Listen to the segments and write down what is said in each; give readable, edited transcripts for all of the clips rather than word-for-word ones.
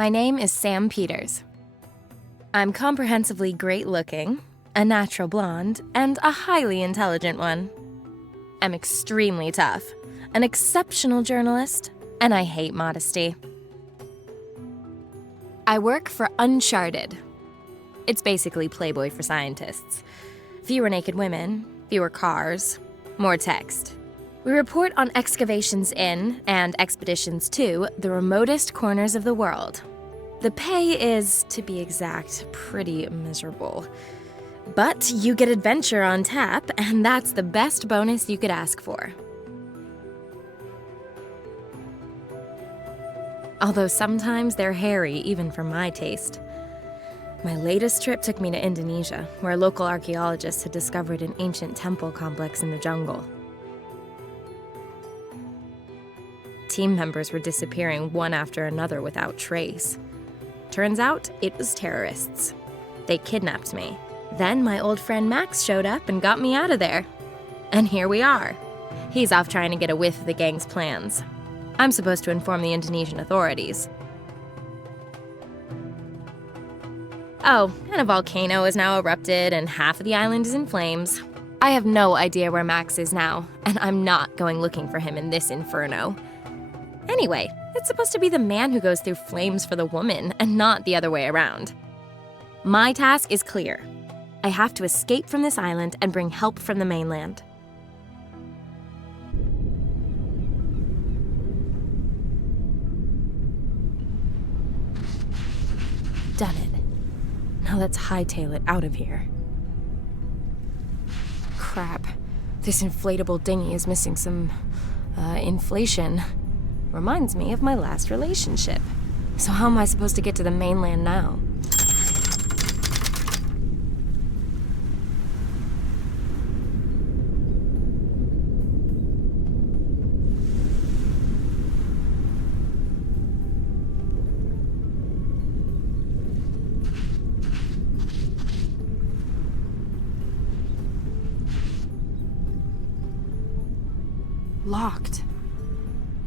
My name is Sam Peters. I'm comprehensively great-looking, a natural blonde, and a highly intelligent one. I'm extremely tough, an exceptional journalist, and I hate modesty. I work for Uncharted. It's basically Playboy for scientists. Fewer naked women, fewer cars, more text. We report on excavations in, and expeditions to, the remotest corners of the world. The pay is, to be exact, pretty miserable. But you get adventure on tap, and that's the best bonus you could ask for. Although sometimes they're hairy, even for my taste. My latest trip took me to Indonesia, where local archaeologists had discovered an ancient temple complex in the jungle. Team members were disappearing one after another without trace. Turns out, it was terrorists. They kidnapped me. Then my old friend Max showed up and got me out of there. And here we are. He's off trying to get a whiff of the gang's plans. I'm supposed to inform the Indonesian authorities. Oh, and a volcano has now erupted and half of the island is in flames. I have no idea where Max is now, and I'm not going looking for him in this inferno. Anyway, it's supposed to be the man who goes through flames for the woman, and not the other way around. My task is clear. I have to escape from this island and bring help from the mainland. Done it. Now let's hightail it out of here. Crap. This inflatable dinghy is missing some, inflation. Reminds me of my last relationship. So how am I supposed to get to the mainland now? Locked.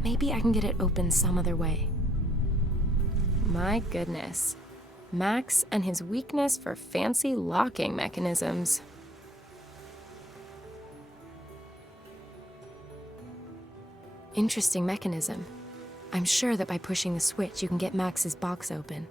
Maybe I can get it open some other way. My goodness. Max and his weakness for fancy locking mechanisms. Interesting mechanism. I'm sure that by pushing the switch, you can get Max's box open.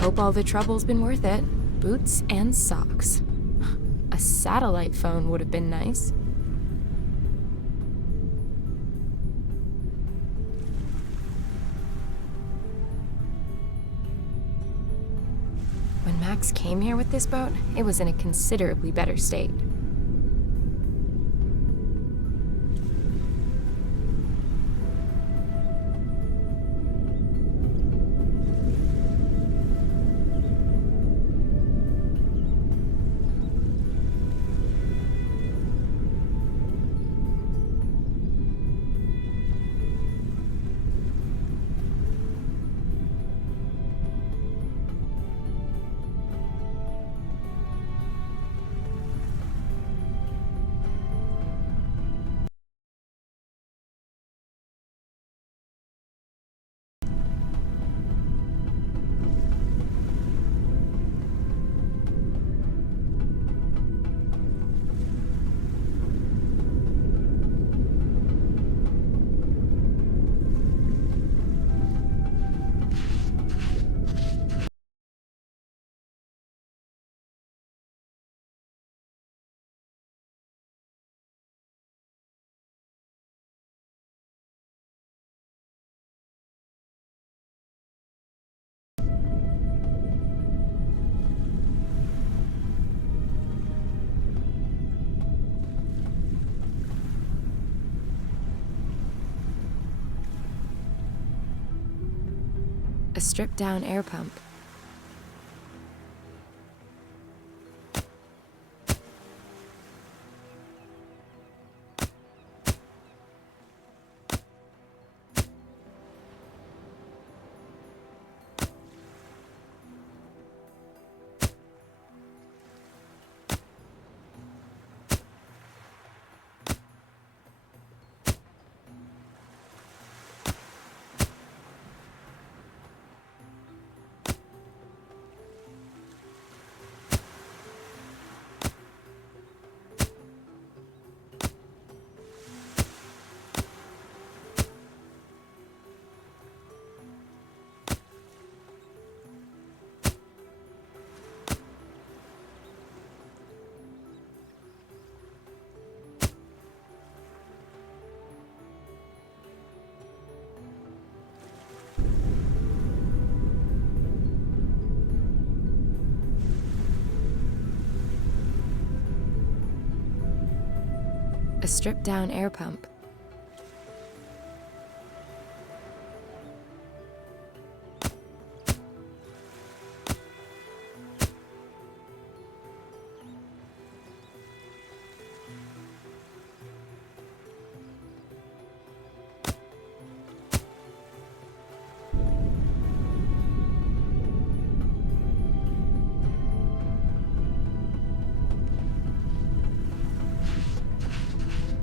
Hope all the trouble's been worth it. Boots and socks. A satellite phone would have been nice. When Max came here with this boat, it was in a considerably better state. A stripped-down air pump. A stripped-down air pump.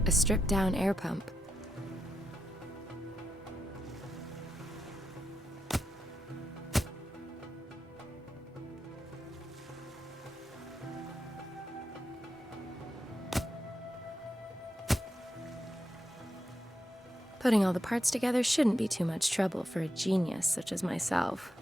A stripped-down air pump. Putting all the parts together shouldn't be too much trouble for a genius such as myself.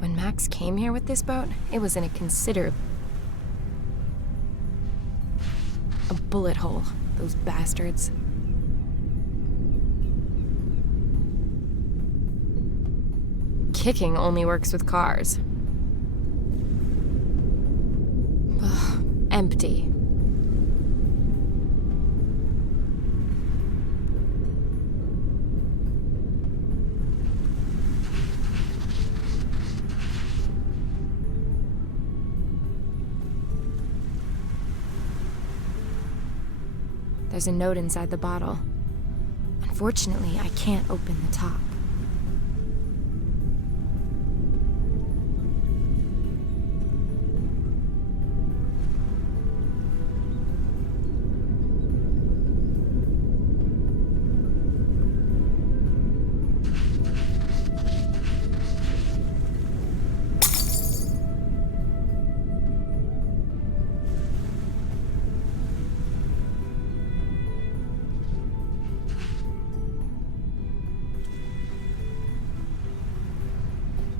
When Max came here with this boat, it was in a bullet hole, those bastards. Kicking only works with cars. Ugh, empty. There's a note inside the bottle. Unfortunately, I can't open the top.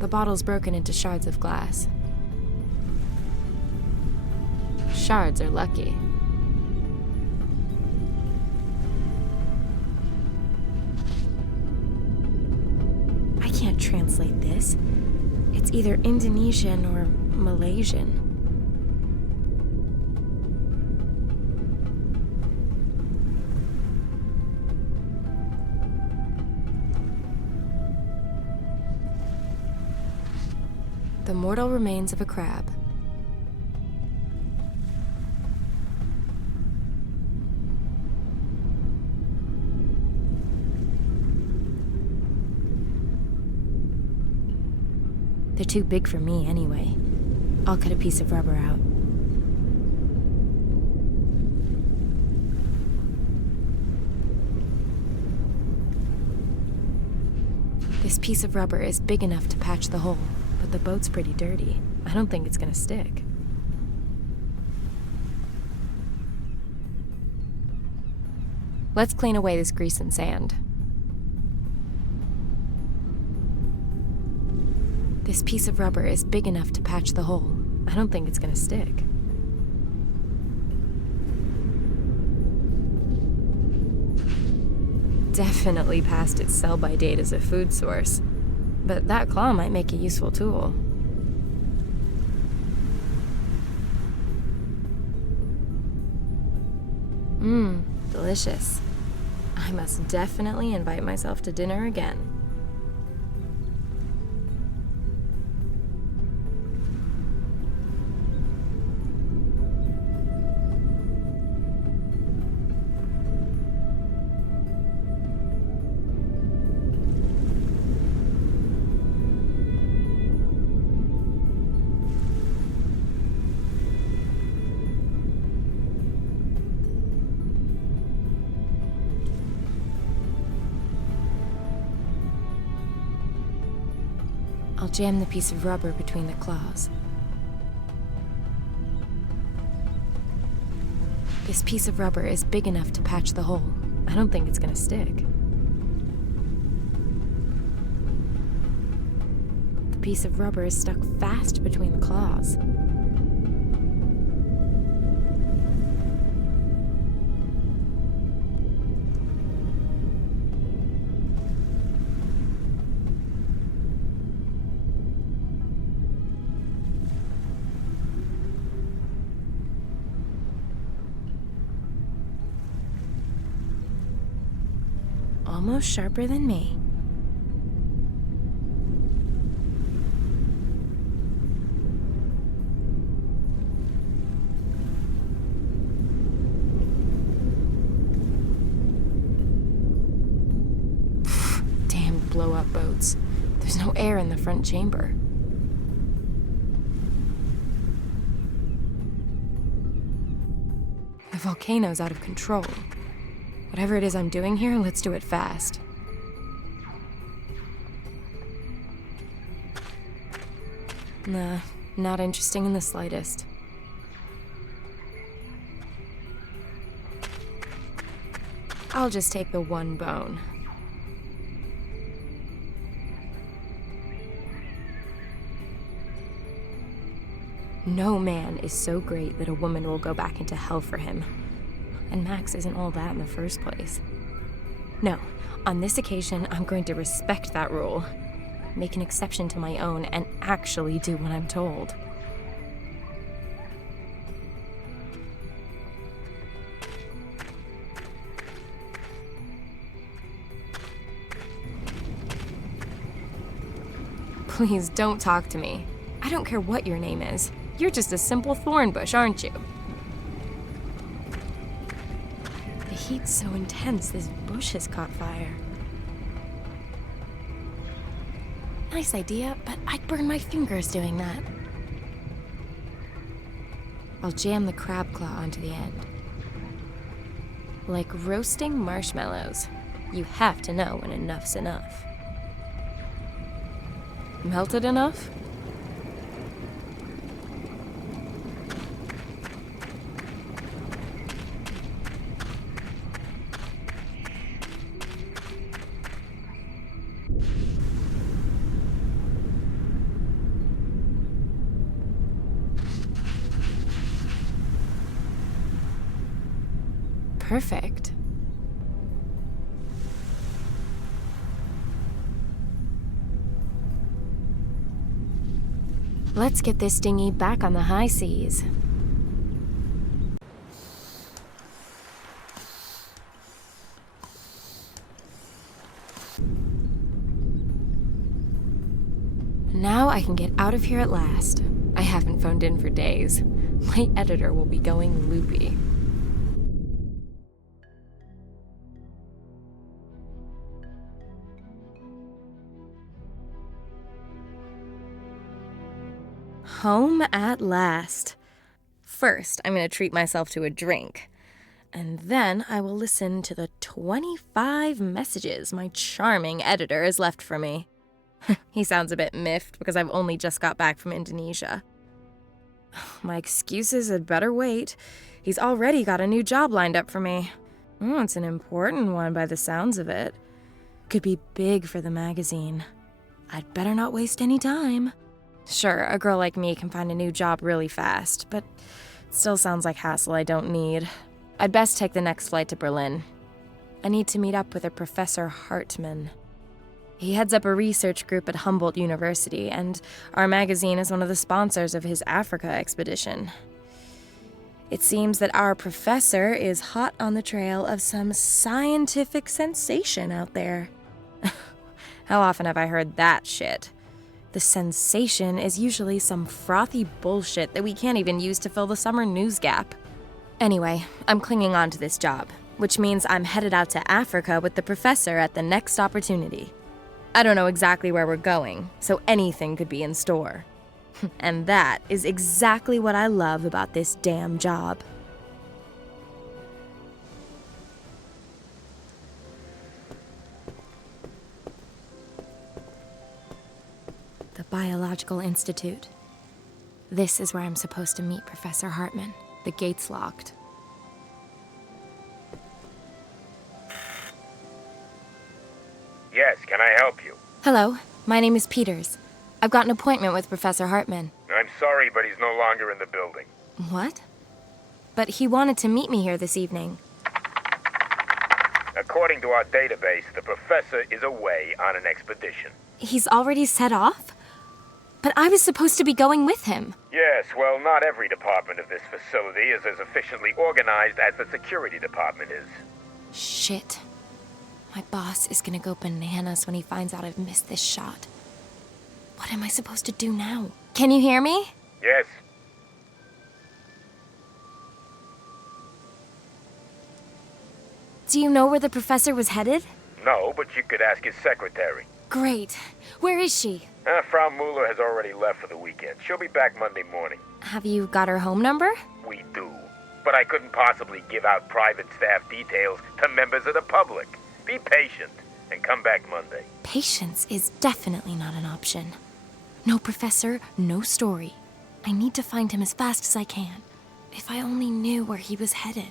The bottle's broken into shards of glass. Shards are lucky. I can't translate this. It's either Indonesian or Malaysian. The mortal remains of a crab. They're too big for me anyway. I'll cut a piece of rubber out. This piece of rubber is big enough to patch the hole. But the boat's pretty dirty. I don't think it's gonna stick. Let's clean away this grease and sand. This piece of rubber is big enough to patch the hole. I don't think it's gonna stick. Definitely past its sell-by date as a food source. But that claw might make a useful tool. Delicious. I must definitely invite myself to dinner again. I'll jam the piece of rubber between the claws. This piece of rubber is big enough to patch the hole. I don't think it's gonna stick. The piece of rubber is stuck fast between the claws. Almost sharper than me. Damn blow-up boats. There's no air in the front chamber. The volcano's out of control. Whatever it is I'm doing here, let's do it fast. Nah, not interesting in the slightest. I'll just take the one bone. No man is so great that a woman will go back into hell for him. And Max isn't all that in the first place. No, on this occasion, I'm going to respect that rule, make an exception to my own, and actually do what I'm told. Please don't talk to me. I don't care what your name is. You're just a simple thorn bush, aren't you? The heat's so intense, this bush has caught fire. Nice idea, but I'd burn my fingers doing that. I'll jam the crab claw onto the end. Like roasting marshmallows. You have to know when enough's enough. Melted enough? Perfect. Let's get this dinghy back on the high seas. Now I can get out of here at last. I haven't phoned in for days. My editor will be going loopy. Home at last. First, I'm going to treat myself to a drink. And then I will listen to the 25 messages my charming editor has left for me. He sounds a bit miffed because I've only just got back from Indonesia. My excuses had better wait. He's already got a new job lined up for me. Oh, it's an important one by the sounds of it. Could be big for the magazine. I'd better not waste any time. Sure, a girl like me can find a new job really fast, but it still sounds like hassle I don't need. I'd best take the next flight to Berlin. I need to meet up with a Professor Hartmann. He heads up a research group at Humboldt University, and our magazine is one of the sponsors of his Africa expedition. It seems that our professor is hot on the trail of some scientific sensation out there. How often have I heard that shit? The sensation is usually some frothy bullshit that we can't even use to fill the summer news gap. Anyway, I'm clinging on to this job, which means I'm headed out to Africa with the professor at the next opportunity. I don't know exactly where we're going, so anything could be in store. And that is exactly what I love about this damn job. The Biological Institute. This is where I'm supposed to meet Professor Hartmann. The gate's locked. Yes, can I help you? Hello, my name is Peters. I've got an appointment with Professor Hartmann. I'm sorry, but he's no longer in the building. What? But he wanted to meet me here this evening. According to our database, the professor is away on an expedition. He's already set off? But I was supposed to be going with him. Yes, well, not every department of this facility is as efficiently organized as the security department is. Shit. My boss is gonna go bananas when he finds out I've missed this shot. What am I supposed to do now? Can you hear me? Yes. Do you know where the professor was headed? No, but you could ask his secretary. Great. Where is she? Frau Mueller has already left for the weekend. She'll be back Monday morning. Have you got her home number? We do. But I couldn't possibly give out private staff details to members of the public. Be patient and come back Monday. Patience is definitely not an option. No professor, no story. I need to find him as fast as I can. If I only knew where he was headed.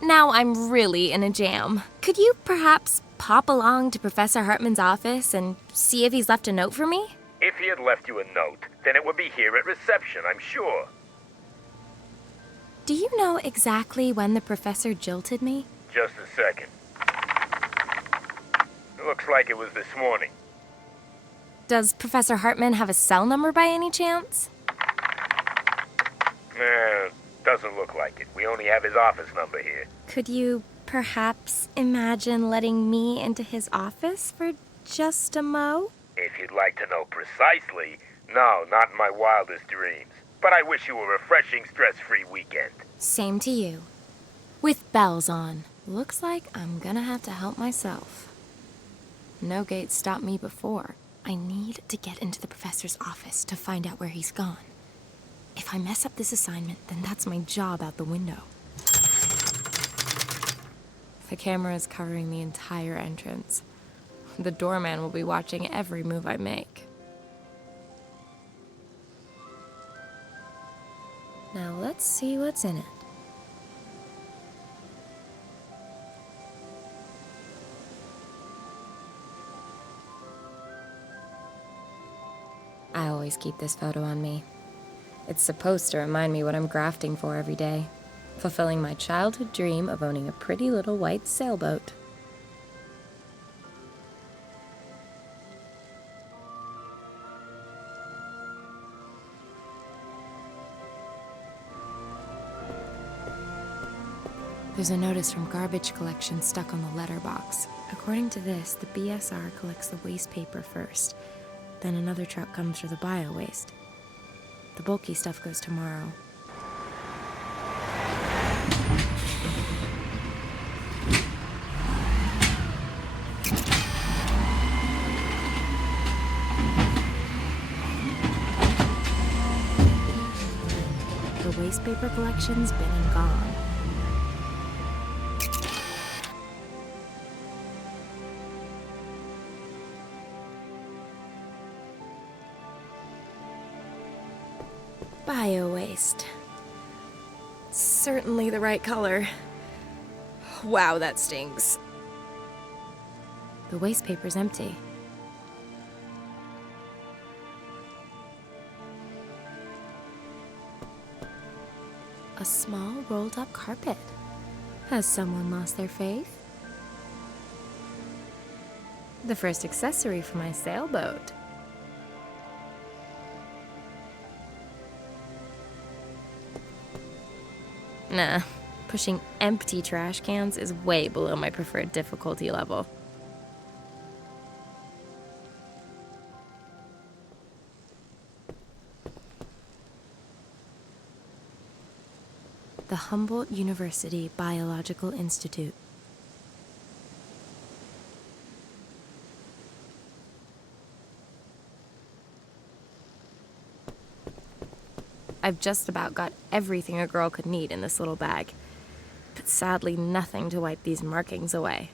Now I'm really in a jam. Could you perhaps pop along to Professor Hartmann's office and see if he's left a note for me? If he had left you a note, then it would be here at reception, I'm sure. Do you know exactly when the professor jilted me? Just a second. It looks like it was this morning. Does Professor Hartmann have a cell number by any chance? Doesn't look like it. We only have his office number here. Could you perhaps imagine letting me into his office for just a mo? If you'd like to know precisely, no, not in my wildest dreams. But I wish you a refreshing, stress-free weekend. Same to you. With bells on. Looks like I'm gonna have to help myself. No gate stopped me before. I need to get into the professor's office to find out where he's gone. If I mess up this assignment, then that's my job out the window. The camera is covering the entire entrance. The doorman will be watching every move I make. Now let's see what's in it. I always keep this photo on me. It's supposed to remind me what I'm grafting for every day, fulfilling my childhood dream of owning a pretty little white sailboat. There's a notice from garbage collection stuck on the letterbox. According to this, the BSR collects the waste paper first. Then another truck comes for the bio-waste. The bulky stuff goes tomorrow. The waste paper collection's been and gone. Bio-waste. Certainly the right color. Wow, that stings. The waste paper's empty. A small rolled-up carpet. Has someone lost their faith? The first accessory for my sailboat. Nah, pushing empty trash cans is way below my preferred difficulty level. The Humboldt University Biological Institute. I've just about got everything a girl could need in this little bag, but sadly nothing to wipe these markings away.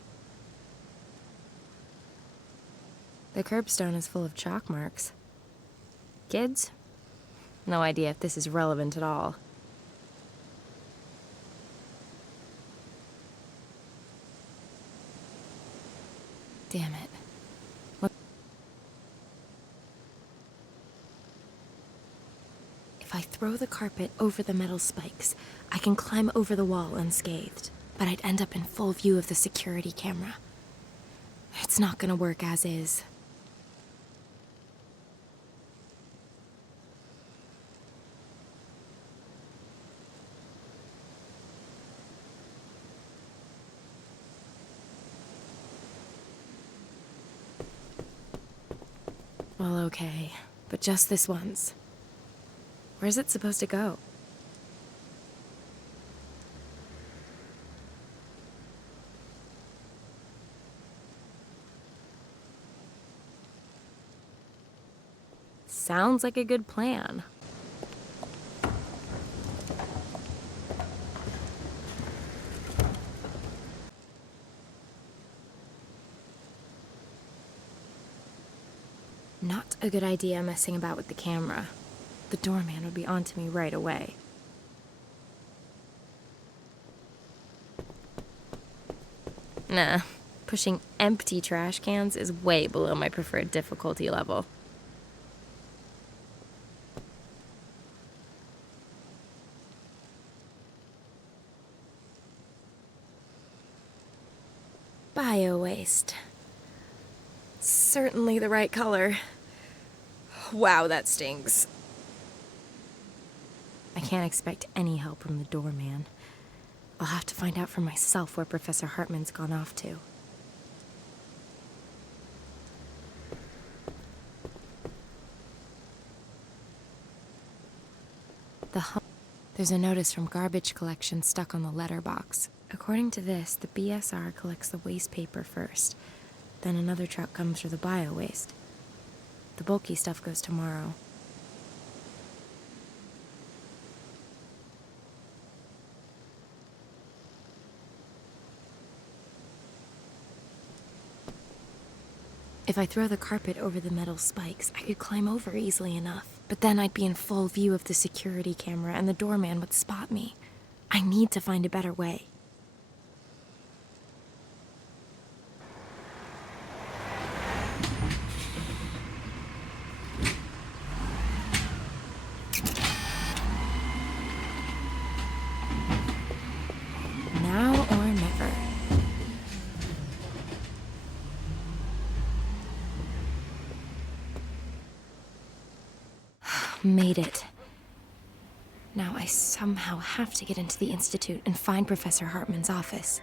The curbstone is full of chalk marks. Kids? No idea if this is relevant at all. Damn it. If I throw the carpet over the metal spikes, I can climb over the wall unscathed, but I'd end up in full view of the security camera. It's not gonna work as is. Well, okay, but just this once. Where's it supposed to go? Sounds like a good plan. Not a good idea messing about with the camera. The doorman would be onto me right away. Nah, pushing empty trash cans is way below my preferred difficulty level. Bio-waste. Certainly the right color. Wow, that stings. I can't expect any help from the doorman. I'll have to find out for myself where Professor Hartman's gone off to. There's a notice from garbage collection stuck on the letterbox. According to this, the BSR collects the waste paper first. Then another truck comes for the bio-waste. The bulky stuff goes tomorrow. If I throw the carpet over the metal spikes, I could climb over easily enough. But then I'd be in full view of the security camera and the doorman would spot me. I need to find a better way. Now or never. Made it. Now I somehow have to get into the Institute and find Professor Hartman's office.